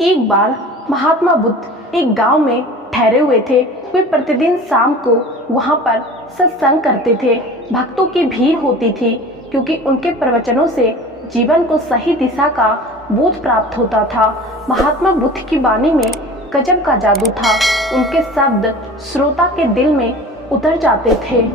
एक बार महात्मा बुद्ध एक गांव में ठहरे हुए थे। वे प्रतिदिन शाम को वहां पर सत्संग करते थे। भक्तों की भीड़ होती थी क्योंकि उनके प्रवचनों से जीवन को सही दिशा का बोध प्राप्त होता था। महात्मा बुद्ध की वाणी में गजब का जादू था। उनके शब्द श्रोता के दिल में उतर जाते थे।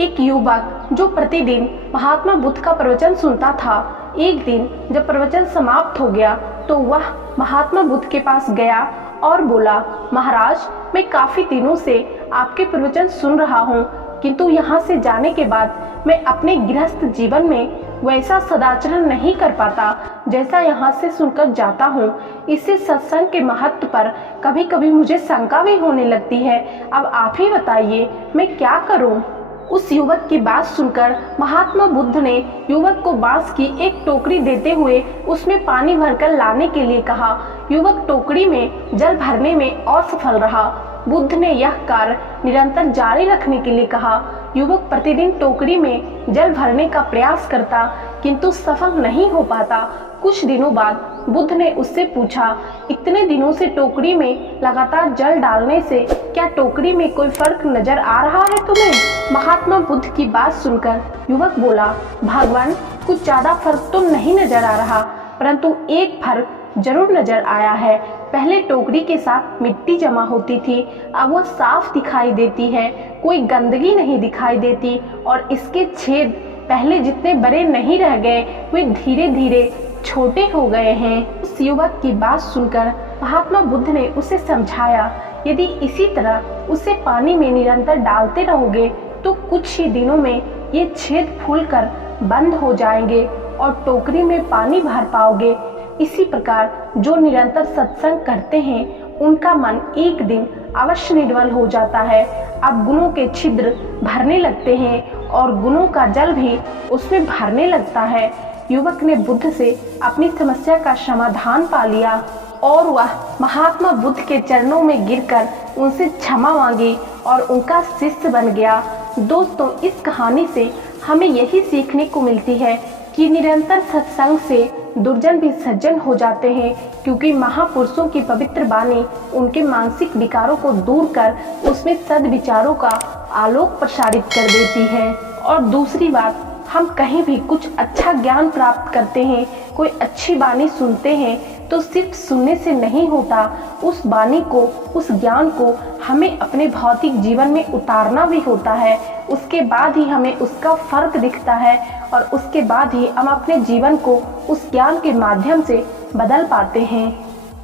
एक युवक जो प्रतिदिन महात्मा बुद्ध का प्रवचन सुनता था, एक दिन जब प्रवचन समाप्त हो गया तो वह महात्मा बुद्ध के पास गया और बोला, महाराज, मैं काफी दिनों से आपके प्रवचन सुन रहा हूँ, किंतु यहाँ से जाने के बाद मैं अपने गृहस्थ जीवन में वैसा सदाचरण नहीं कर पाता जैसा यहाँ से सुनकर जाता हूँ। इससे सत्संग के महत्व पर कभी कभी मुझे शंका भी होने लगती है। अब आप ही बताइए, मैं क्या करूँ? उस युवक की बात सुनकर महात्मा बुद्ध ने युवक को बांस की एक टोकरी देते हुए उसमें पानी भरकर लाने के लिए कहा। युवक टोकरी में जल भरने में असफल रहा। बुद्ध ने यह कार्य निरंतर जारी रखने के लिए कहा। युवक प्रतिदिन टोकरी में जल भरने का प्रयास करता, किंतु सफल नहीं हो पाता। कुछ दिनों बाद बुद्ध ने उससे पूछा, इतने दिनों से टोकरी में लगातार जल डालने से क्या टोकरी में कोई फर्क नजर आ रहा है तुम्हें? महात्मा बुद्ध की बात सुनकर युवक बोला, भगवान, कुछ ज्यादा फर्क तो नहीं नजर आ रहा, परंतु एक फर्क जरूर नजर आया है। पहले टोकरी के साथ मिट्टी जमा होती थी, अब वह साफ दिखाई देती है, कोई गंदगी नहीं दिखाई देती और इसके छेद पहले जितने बड़े नहीं रह गए, वे धीरे धीरे छोटे हो गए हैं। उस युवक की बात सुनकर महात्मा बुद्ध ने उसे समझाया, यदि इसी तरह उसे पानी में निरंतर डालते रहोगे तो कुछ ही दिनों में ये छेद फूलकर बंद हो जाएंगे और टोकरी में पानी भर पाओगे। इसी प्रकार जो निरंतर सत्संग करते हैं उनका मन एक दिन अवश्य निर्मल हो जाता है। अब गुणों के छिद्र भरने लगते हैं और गुणों का जल भी उसमें भरने लगता है। युवक ने बुद्ध से अपनी समस्या का समाधान पा लिया और वह महात्मा बुद्ध के चरणों में गिरकर उनसे क्षमा मांगी और उनका शिष्य बन गया। दोस्तों, इस कहानी से हमें यही सीखने को मिलती है कि निरंतर सत्संग से दुर्जन भी सज्जन हो जाते हैं, क्योंकि महापुरुषों की पवित्र वाणी उनके मानसिक विकारों को दूर कर उसमें सद्विचारों का आलोक प्रसारित कर देती है। और दूसरी बात, हम कहीं भी कुछ अच्छा ज्ञान प्राप्त करते हैं, कोई अच्छी वाणी सुनते हैं तो सिर्फ सुनने से नहीं होता, उस वाणी को, उस ज्ञान को हमें अपने भौतिक जीवन में उतारना भी होता है। उसके बाद ही हमें उसका फर्क दिखता है और उसके बाद ही हम अपने जीवन को उस ज्ञान के माध्यम से बदल पाते हैं।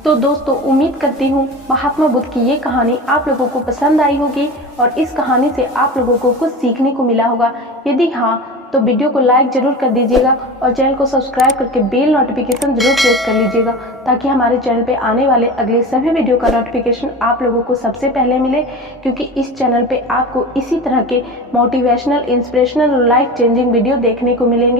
तो दोस्तों, उम्मीद करती हूँ महात्मा बुद्ध की ये कहानी आप लोगों को पसंद आई होगी और इस कहानी से आप लोगों को कुछ सीखने को मिला होगा। यदि हाँ, तो वीडियो को लाइक जरूर कर दीजिएगा और चैनल को सब्सक्राइब करके बेल नोटिफिकेशन जरूर प्रेस कर लीजिएगा, ताकि हमारे चैनल पे आने वाले अगले सभी वीडियो का नोटिफिकेशन आप लोगों को सबसे पहले मिले। क्योंकि इस चैनल पे आपको इसी तरह के मोटिवेशनल, इंस्पिरेशनल और लाइफ चेंजिंग वीडियो देखने को मिलेंगे।